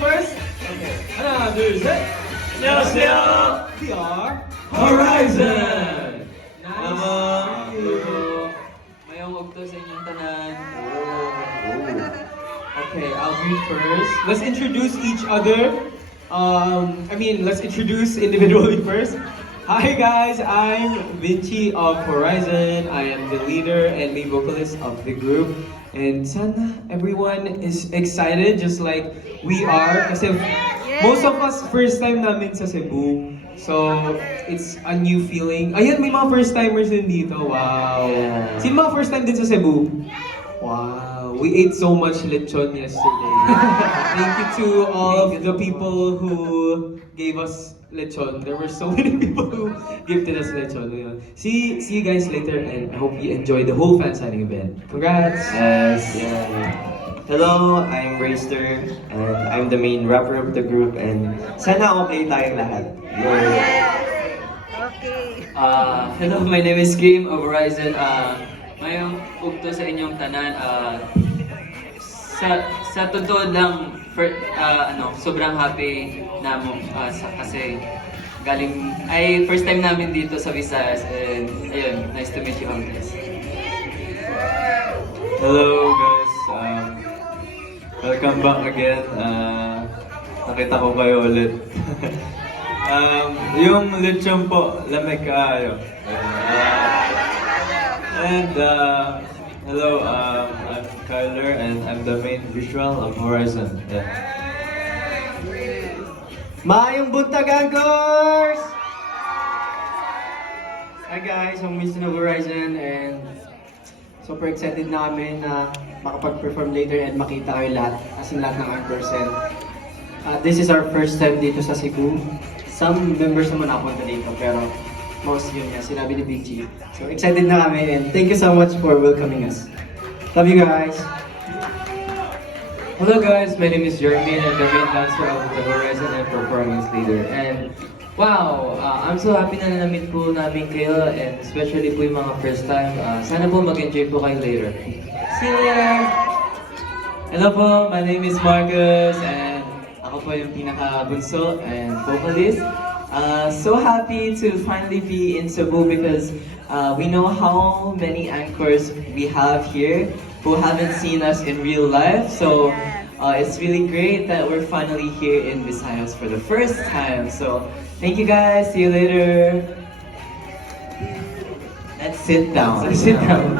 first? Okay. 하나, 둘, 셋. 안녕하세요. We are Horizon. Hello. Mayong ugto sa inyong tanan. Okay, I'll be first. Let's introduce each other. Let's introduce individually first. Hi guys, I'm Vinci of Horizon. I am the leader and lead vocalist of the group. And sana everyone is excited just like we are. Kasi most of us first time namin sa Cebu. So, it's a new feeling. Ayan, may mga first timers din dito. Wow. Sino mga first time din sa Cebu? Wow. We ate so much lechon yesterday. Thank you to all of the people who gave us lechon. There were so many people who gifted us lechon. See you guys later, and I hope you enjoy the whole fan signing event. Congrats! Yes, yeah. Hello, I'm Rayster, and I'm the main rapper of the group, and sana okay tayong lahat. Hello, my name is Kim of Horizon. Mayong ugto sa inyong tanan. Sa totoo lang, sobrang happy namo kasi first time namin dito sa Visayas, and ayun, nice to meet you all guys. Hello guys, welcome back again. Nakita ko kayo ulit. Yung lechon po, lamig kaayo. Hello, I'm Kyler and I'm the main visual of Horizon. Yeah. Maayong buntag, Anchors! Hi guys, I'm Winston of Horizon, and super excited namin na makapag-perform later and makita kayo lahat, as in lahat ng Anchors. And this is our first time dito sa Cebu. Some members naman napunta dito, pero most yun nga, sinabi ni Big G. So excited na kami, and thank you so much for welcoming us. Love you guys! Hello guys, my name is Jeremy and I'm the main dancer of the Horizon and performance leader. And wow, I'm so happy na na-meet po namin kayo, and especially po yung mga first time. Sana po mag-enjoy po kayo later. See you later! Hello po, my name is Marcus and ako po yung pinaka-bunso and vocalist. So happy to finally be in Cebu because we know how many anchors we have here who haven't seen us in real life. So it's really great that we're finally here in Visayas for the first time. So thank you guys, see you later. Let's sit down. Sit down.